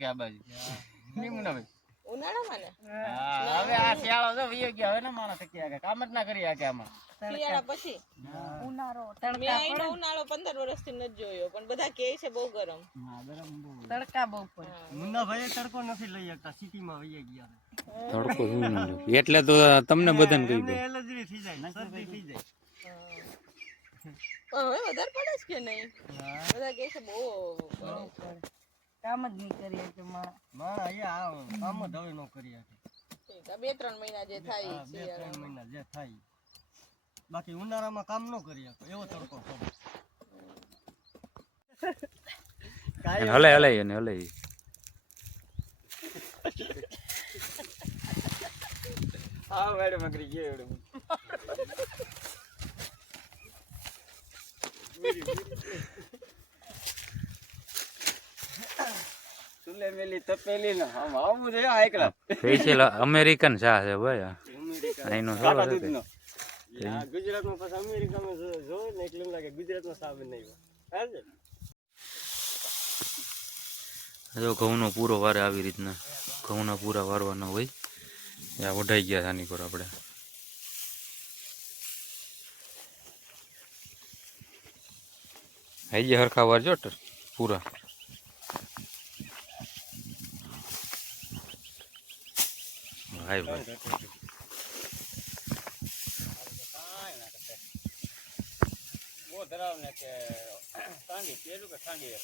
કે આ બાજુ નીમુના ભાઈ ઉનાળામાં ને હવે આ શિયાળો તો વયો ગયા હવે ને માણસ શક્યા કે કામ જ ના કરી શકે આમાં શિયાળા પછી ઉનાળો મેં તડકા અહીંનો ઉનાળો 15 વર્ષથી નથી જોયો પણ બધા કહે છે બહુ ગરમ તડકા બહુ પડે મુન્ના ભાઈ તડકો નથી લઈ શકતા સિટીમાં વહી ગયા તડકો એટલે તો તમને બધાને કહી દઉં એલર્જી થઈ જાય શરદી થઈ જાય હવે વધારે પડે છે કે નહીં બધા કહે છે બહુ પડે. કામ જ નહીં કરીએ કે માં અહીંયા કામ જ હવે ન કરી શકે ઠીક આ 2-3 મહિના જે થાય હા, છે 2-3 મહિના જે થાય બાકી ઉનાળામાં કામ ન કરી શકો એવો તડકો પડે હલાય એને હલાય હા મેડમ અગરી ગયો એવડે સુલે મેલી તપેલી ને આમ આવું છે આયકલા સ્પેશિયલ અમેરિકન ચા છે ભાઈ અહીંનો કાકા દૂધનો ગુજરાતમાં પછી અમેરિકામાં જોવે ને એટલે એમ લાગે ગુજરાતમાં સાબન નહીં હોય જો ઘઉંનો પૂરો વારે આવી રીતના ઘઉંના પૂરા વારવાના હોય આ વઢાઈ ગયા આની પર આપણે આઈ ગયા હરખા વારજો પૂરા ભાઈ ભાઈ બહુ ધરાવ ને કે ઠંડી પેલું કે ઠંડી